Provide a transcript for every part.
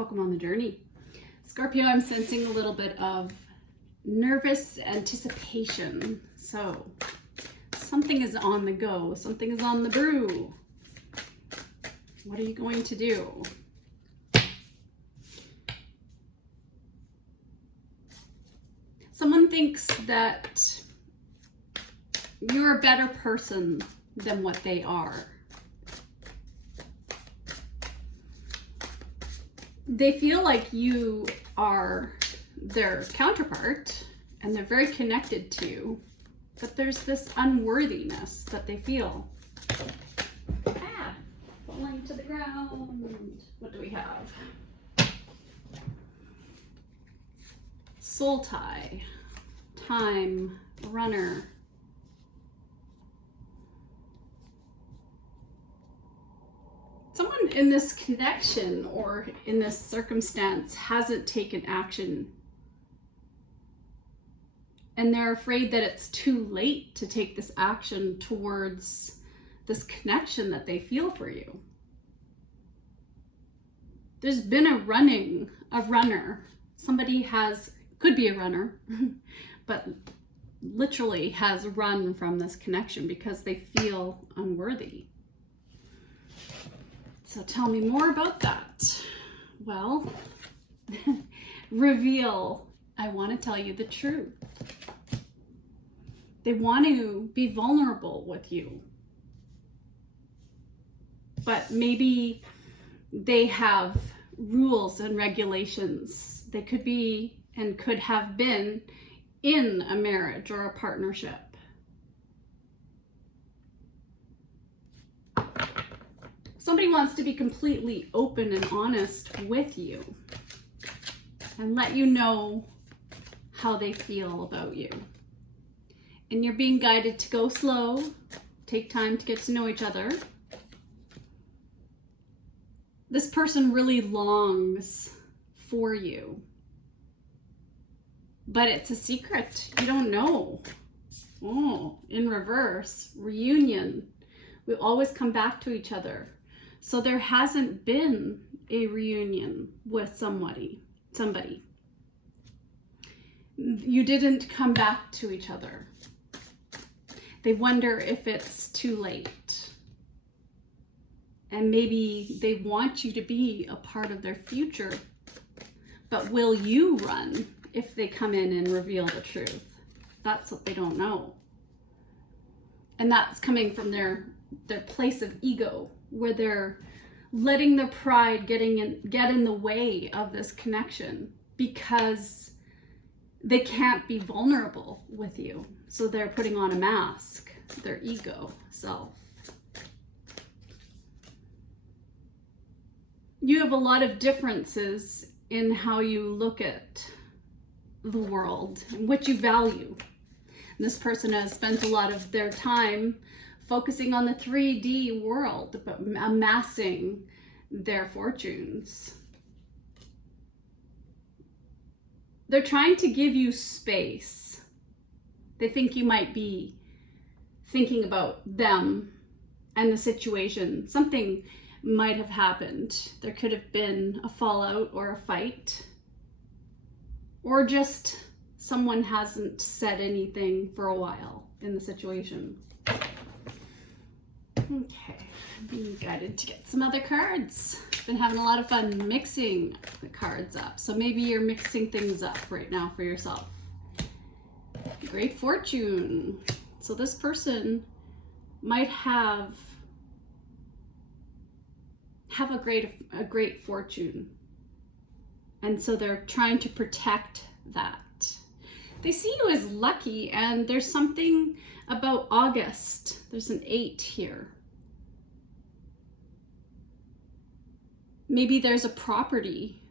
Welcome on the journey. Scorpio, I'm sensing a little bit of nervous anticipation. So something is on the go, something is on the brew. What are you going to do? Someone thinks that you're a better person than what they are. They feel like you are their counterpart and they're very connected to you, but there's this unworthiness that they feel. Falling to the ground. What do we have? Soul tie, time, runner. Someone in this connection or in this circumstance hasn't taken action, and they're afraid that it's too late to take this action towards this connection that they feel for you. There's been a runner. Somebody could be a runner, but literally has run from this connection because they feel unworthy. So tell me more about that. Well, reveal. I want to tell you the truth. They want to be vulnerable with you. But maybe they have rules and regulations. They could be and could have been in a marriage or a partnership. Somebody wants to be completely open and honest with you and let you know how they feel about you. And you're being guided to go slow, take time to get to know each other. This person really longs for you, but it's a secret. You don't know. Oh, in reverse, reunion. We always come back to each other. So there hasn't been a reunion with somebody. You didn't come back to each other. They wonder if it's too late. And maybe they want you to be a part of their future. But will you run if they come in and reveal the truth? That's what they don't know. And that's coming from their place of ego, where they're letting their pride get in the way of this connection because they can't be vulnerable with you. So they're putting on a mask, their ego self. You have a lot of differences in how you look at the world and what you value. And this person has spent a lot of their time focusing on the 3D world, but amassing their fortunes. They're trying to give you space. They think you might be thinking about them and the situation. Something might have happened. There could have been a fallout or a fight, or just someone hasn't said anything for a while in the situation. Okay, I'm being guided to get some other cards. Been having a lot of fun mixing the cards up. So maybe you're mixing things up right now for yourself. Great fortune. So this person might have a great fortune. And so they're trying to protect that. They see you as lucky, and there's something about August. There's an 8 here. Maybe there's a property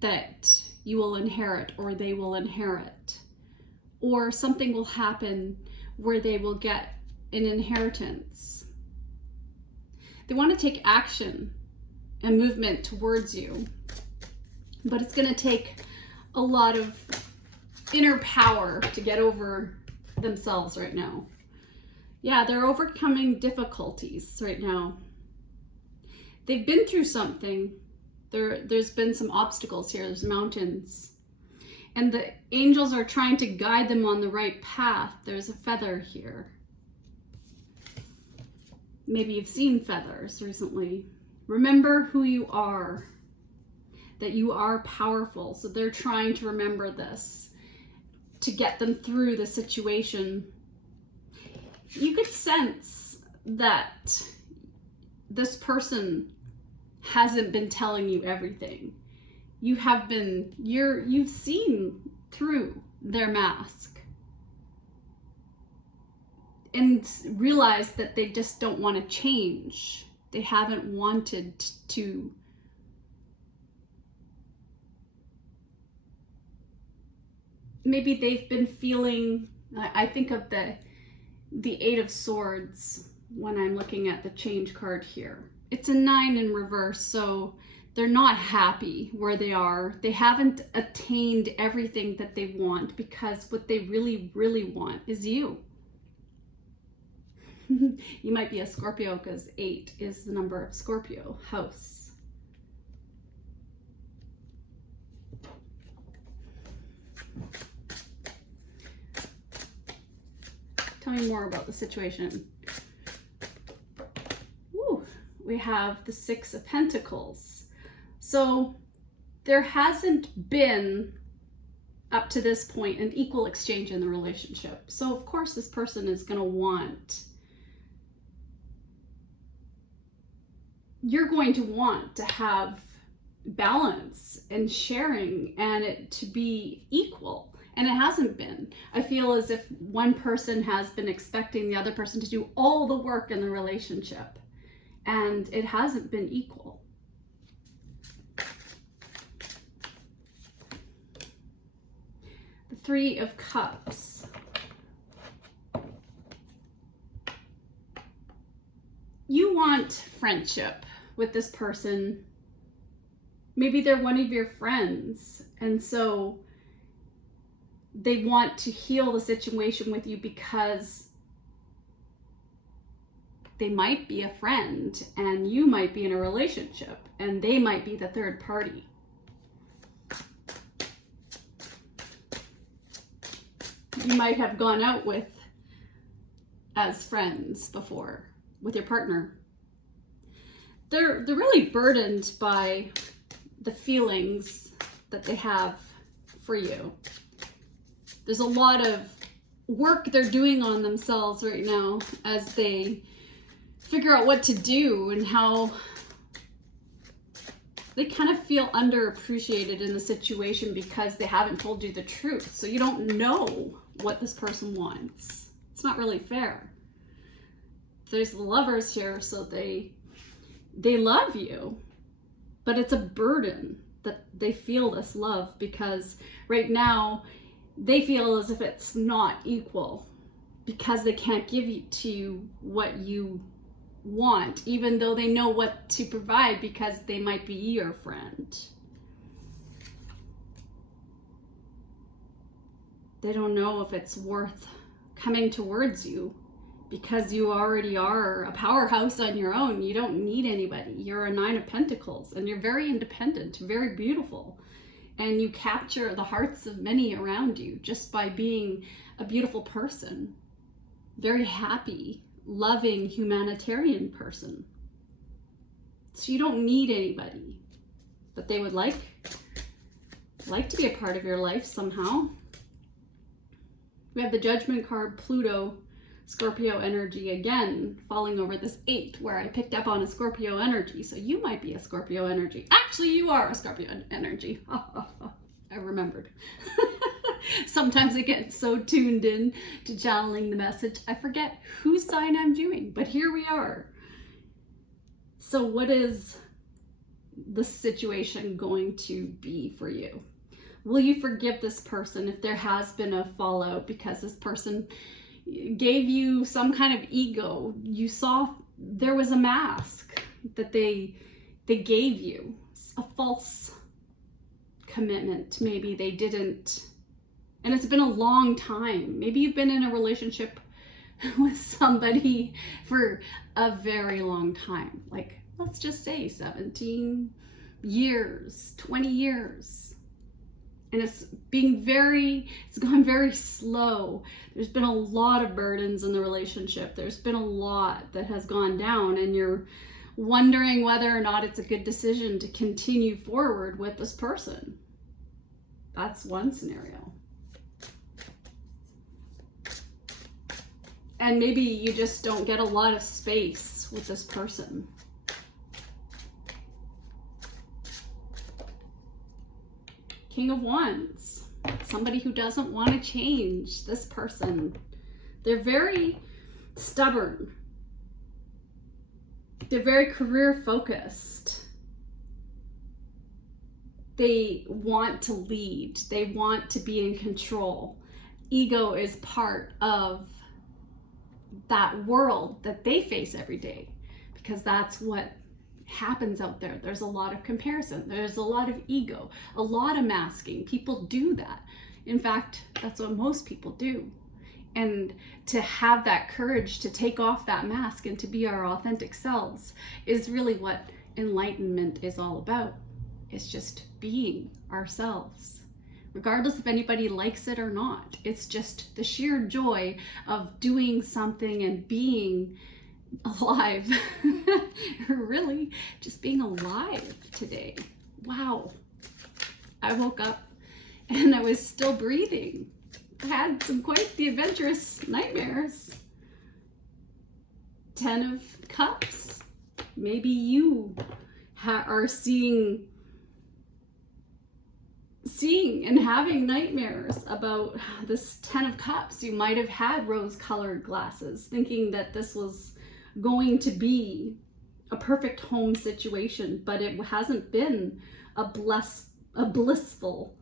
that you will inherit or they will inherit, or something will happen where they will get an inheritance. They want to take action and movement towards you, but it's going to take a lot of inner power to get over themselves right now. Yeah, they're overcoming difficulties right now. They've been through something There's been some obstacles here. There's mountains. And the angels are trying to guide them on the right path. There's a feather here. Maybe you've seen feathers recently. Remember who you are, that you are powerful. So they're trying to remember this to get them through the situation. You could sense that this person hasn't been telling you everything. You've seen through their mask and realized that they just don't want to change. They haven't wanted to maybe they've been feeling, I think of the Eight of Swords when I'm looking at the change card here. It's a 9 in reverse, so they're not happy where they are. They haven't attained everything that they want because what they really, really want is you. You might be a Scorpio because 8 is the number of Scorpio house. Tell me more about the situation. Ooh, we have the 6 of Pentacles. So there hasn't been, up to this point, an equal exchange in the relationship. So of course this person is going to want, you're going to want to have balance and sharing and it to be equal. And it hasn't been. I feel as if one person has been expecting the other person to do all the work in the relationship, and it hasn't been equal. The 3 of Cups. You want friendship with this person. Maybe they're one of your friends, and so they want to heal the situation with you because they might be a friend and you might be in a relationship and they might be the third party. You might have gone out with as friends before with your partner. They're really burdened by the feelings that they have for you. There's a lot of work they're doing on themselves right now as they figure out what to do and how they kind of feel underappreciated in the situation because they haven't told you the truth. So you don't know what this person wants. It's not really fair. There's the Lovers here, so they love you, but it's a burden that they feel this love because right now they feel as if it's not equal because they can't give you to you what you want, even though they know what to provide because they might be your friend. They don't know if it's worth coming towards you because you already are a powerhouse on your own. You don't need anybody. You're a 9 of Pentacles and you're very independent, very beautiful. And you capture the hearts of many around you just by being a beautiful person. Very happy, loving, humanitarian person. So you don't need anybody, but they would like to be a part of your life somehow. We have the Judgment card, Pluto, Scorpio energy again, falling over this 8 where I picked up on a Scorpio energy. So you might be a Scorpio energy. Actually, you are a Scorpio energy. I remembered. Sometimes I get so tuned in to channeling the message, I forget whose sign I'm doing, but here we are. So what is the situation going to be for you? Will you forgive this person if there has been a fallout because this person gave you some kind of ego? You saw there was a mask that they gave you, a false commitment. Maybe they didn't, and it's been a long time. Maybe you've been in a relationship with somebody for a very long time, like let's just say 17 years, 20 years. And it's gone very slow. There's been a lot of burdens in the relationship. There's been a lot that has gone down, and you're wondering whether or not it's a good decision to continue forward with this person. That's one scenario. And maybe you just don't get a lot of space with this person. King of Wands, somebody who doesn't want to change. This person, they're very stubborn. They're very career focused. They want to lead. They want to be in control. Ego is part of that world that they face every day, because that's what happens out there. There's a lot of comparison. There's a lot of ego, a lot of masking. People do that. In fact, that's what most people do. And to have that courage to take off that mask and to be our authentic selves is really what enlightenment is all about. It's just being ourselves, regardless if anybody likes it or not. It's just the sheer joy of doing something and being alive. Really, just being alive today. Wow. I woke up and I was still breathing. I had some quite the adventurous nightmares. 10 of Cups. Maybe you are seeing and having nightmares about this 10 of Cups. You might have had rose-colored glasses, thinking that this was going to be a perfect home situation, but it hasn't been a blissful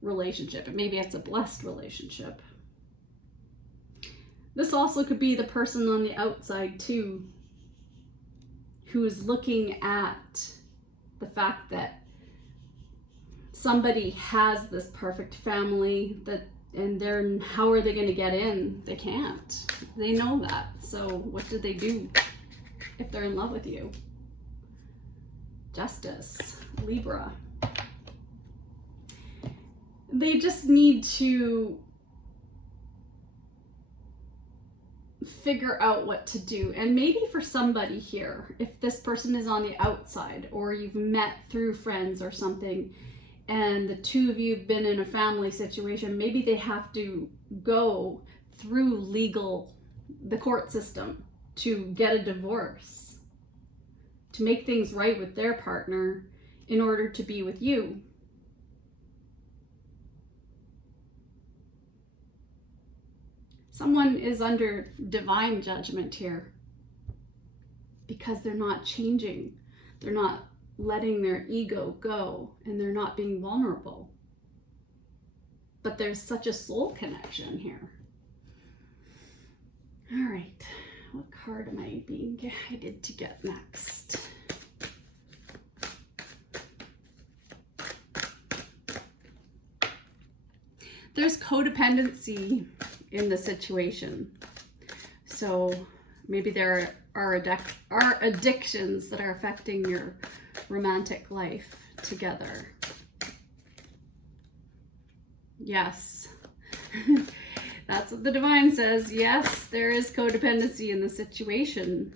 relationship. Maybe it's a blessed relationship. This also could be the person on the outside too, who is looking at the fact that somebody has this perfect family, and how are they going to get in? They can't. They know that. So what do they do if they're in love with you? Justice, Libra. They just need to figure out what to do. And maybe for somebody here, if this person is on the outside, or you've met through friends or something, and the two of you have been in a family situation, maybe they have to go through the court system to get a divorce, to make things right with their partner in order to be with you. Someone is under divine judgment here because they're not changing. They're not letting their ego go, and they're not being vulnerable. But there's such a soul connection here. All right, what card am I being guided to get next? There's codependency in the situation. So maybe there are addictions that are affecting your romantic life together. Yes. That's what the divine says. Yes, there is codependency in the situation.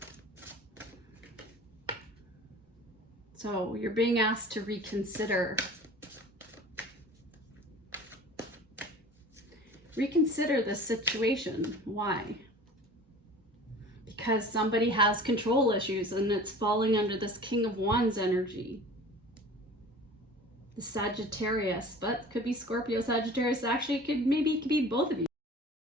So you're being asked to reconsider. Reconsider the situation. Why? Because somebody has control issues, and it's falling under this King of Wands energy. The Sagittarius, but could be Scorpio, Sagittarius. Actually, it could be both of you.